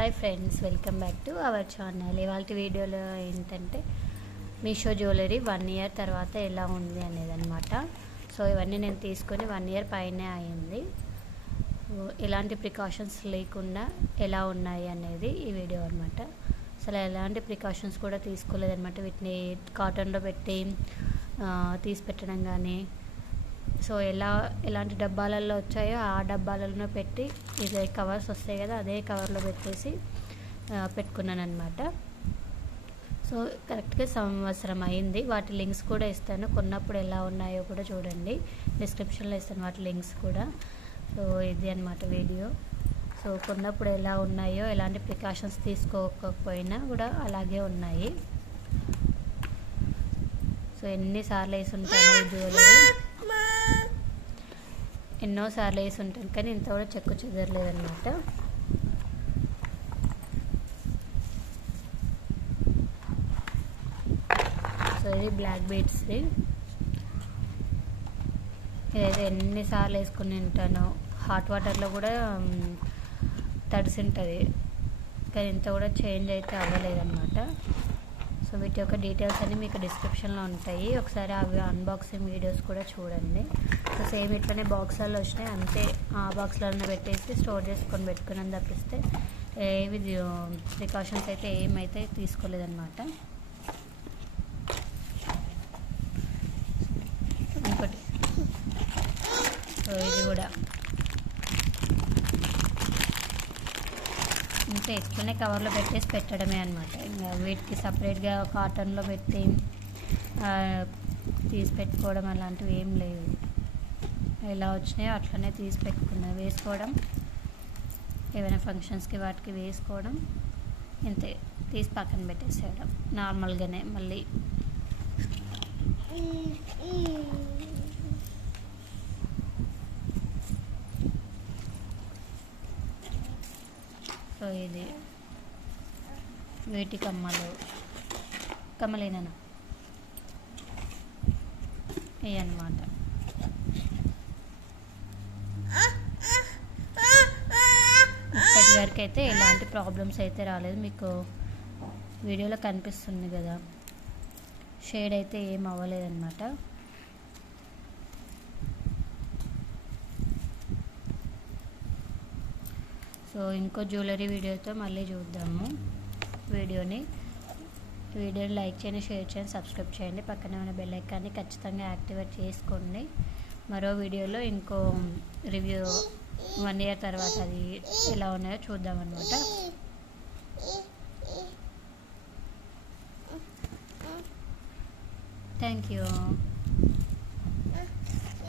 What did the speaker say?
Hi friends welcome back to our channel ఇవాళ వీడియోలో ఏంటంటే మీషో జ్యువెలరీ వన్ ఇయర్ తర్వాత ఎలా ఉంది అనేది అనమాట సో ఇవన్నీ నేను తీసుకొని వన్ ఇయర్ పైనే అయింది. ఎలాంటి ప్రికాషన్స్ లేకుండా ఎలా ఉన్నాయి అనేది ఈ వీడియో అనమాట అసలు ఎలాంటి ప్రికాషన్స్ కూడా తీసుకోలేదన్నమాట. వీటిని కాటన్లో పెట్టి తీసి పెట్టడం కానీ సో ఎలా ఎలాంటి డబ్బాలలో వచ్చాయో ఆ డబ్బాలలో పెట్టి ఇదే కవర్స్ వస్తాయి కదా అదే కవర్లో పెట్టేసి పెట్టుకున్నాను అనమాట సో కరెక్ట్గా సంవత్సరం అయింది. వాటి లింక్స్ కూడా ఇస్తాను. కొన్నప్పుడు ఎలా ఉన్నాయో కూడా చూడండి. డిస్క్రిప్షన్లో ఇస్తాను వాటి లింక్స్ కూడా. సో ఇది అనమాట వీడియో. సో కొన్నప్పుడు ఎలా ఉన్నాయో ఎలాంటి ప్రికాషన్స్ తీసుకోకపోయినా కూడా అలాగే ఉన్నాయి. సో ఎన్నిసార్లు వేసి ఉంటాను వీడియోలో ఎన్నోసార్లు వేసి ఉంటాను కానీ ఇంత కూడా చెక్కు చెదరలేదన్నమాట. సో ఇది బ్లాక్ బీడ్స్ది ఇదైతే ఎన్నిసార్లు వేసుకుని ఉంటాను. హాట్ వాటర్లో కూడా తడిసి ఉంటుంది. కానీ ఇంత కూడా చేంజ్ అయితే అవ్వలేదన్నమాట. సో వీటి యొక్క డీటెయిల్స్ అన్ని మీకు డిస్క్రిప్షన్లో ఉంటాయి. ఒకసారి అవి అన్బాక్సింగ్ వీడియోస్ కూడా చూడండి. సో సేమ్ ఇట్లనే బాక్స్లలో వచ్చినాయి. అంతే ఆ బాక్స్లలో పెట్టేసి స్టోర్ చేసుకొని పెట్టుకుని తప్పిస్తే ఏవి ప్రికాషన్స్ అయితే ఏమైతే తీసుకోలేదన్నమాట. ఇంకోటి. సో ఇది కూడా. ఇంకా ఎక్కువనే కవర్లో పెట్టేసి పెట్టడమే అనమాట ఇంకా వీటికి సపరేట్గా కాటన్లో పెట్టి తీసి పెట్టుకోవడం అలాంటివి ఏం లేవు. ఎలా వచ్చినాయో అట్లనే తీసి పెట్టుకున్నా. వేసుకోవడం ఏమైనా ఫంక్షన్స్కి వాటికి వేసుకోవడం ఇంతే. తీసి పక్కన పెట్టేసేయడం. నార్మల్గానే మళ్ళీ సో ఇది. వేటి కమ్మలు. కమ్మలేనా? ఇవి అన్నమాట. ఇప్పటి వరకు అయితే ఎలాంటి ప్రాబ్లమ్స్ అయితే రాలేదు. మీకు వీడియోలో కనిపిస్తుంది కదా. షేడ్ అయితే ఏం అవ్వలేదన్నమాట. సో ఇంకో జ్యువెలరీ వీడియోతో మళ్ళీ చూద్దాము వీడియోని. వీడియోని లైక్ చేయండి షేర్ చేయండి సబ్స్క్రైబ్ చేయండి. పక్కనే ఉన్న బెల్ ఐకాన్ని ఖచ్చితంగా యాక్టివేట్ చేసుకోండి. మరో వీడియోలో ఇంకో రివ్యూ వన్ ఇయర్ తర్వాత అది ఎలా ఉన్నాయో చూద్దాం అనమాట థ్యాంక్ యూ.